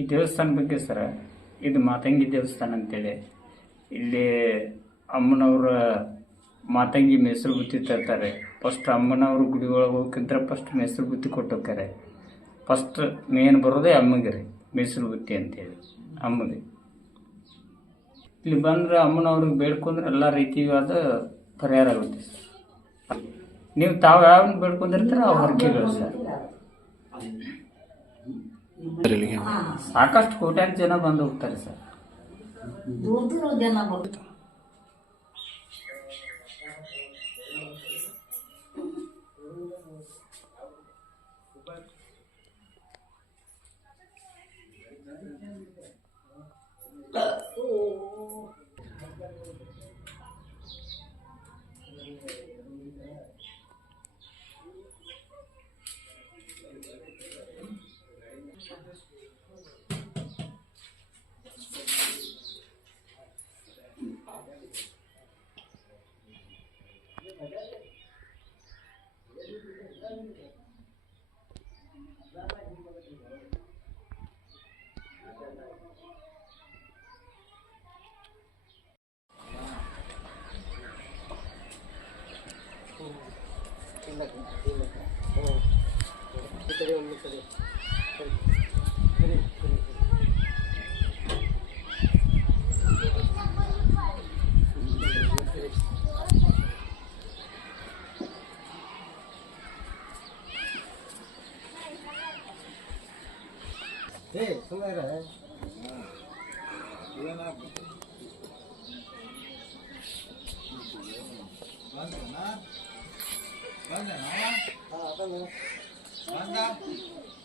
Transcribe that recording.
ಈ ದೇವಸ್ಥಾನ ಬಗ್ಗೆ ಸರ ಇದು ಮಾತಂಗಿ ದೇವಸ್ಥಾನ ಅಂತೇಳಿ ಇಲ್ಲಿ ಅಮ್ಮನವರ ಮಾತಂಗಿ ಮೇಸರು ಬುತ್ತಿ ತರ್ತಾರೆ ಫಸ್ಟ್ ಅಮ್ಮನವ್ರ ಗುಡಿ ಒಳಗೆ ಹೋಗಿದ್ರೆ ಫಸ್ಟ್ ಮೇಸರು ಬುತ್ತಿ ಕೊಟ್ಟು ಫಸ್ಟ್ ಮೇನ್ ಬರೋದೇ ಅಮ್ಮಗೆ ರೀ ಮೇಸರು ಬುತ್ತಿ ಅಂತೇಳಿ ಅಮ್ಮಗೆ ಇಲ್ಲಿ ಬಂದರೆ ಅಮ್ಮನವ್ರಿಗೆ ಬೇಡ್ಕೊಂಡ್ರೆ ಎಲ್ಲ ರೀತಿಯಾದ ಪರಿಹಾರ ಆಗುತ್ತೆ ನೀವು ತಾವು ಯಾವ ಬೇಡ್ಕೊಂಡಿರ್ತೀರ ಅವ್ರ ಹೊರಗೆ ಸರ್ ಇಲ್ಲಿಗೆ ಸಾಕಷ್ಟು ಕೋಟ್ಯಾಕ್ ಜನ ಬಂದು ಹೋಗ್ತಾರೆ ಸರ್ ದೂರ ದೂರ ಜನ ಬರ್ತಾರೆ Thank you. t e a k s a kasih. Oh, a Hey, तुम्हारा है बंद ना बंद ना हाँ बंद बंद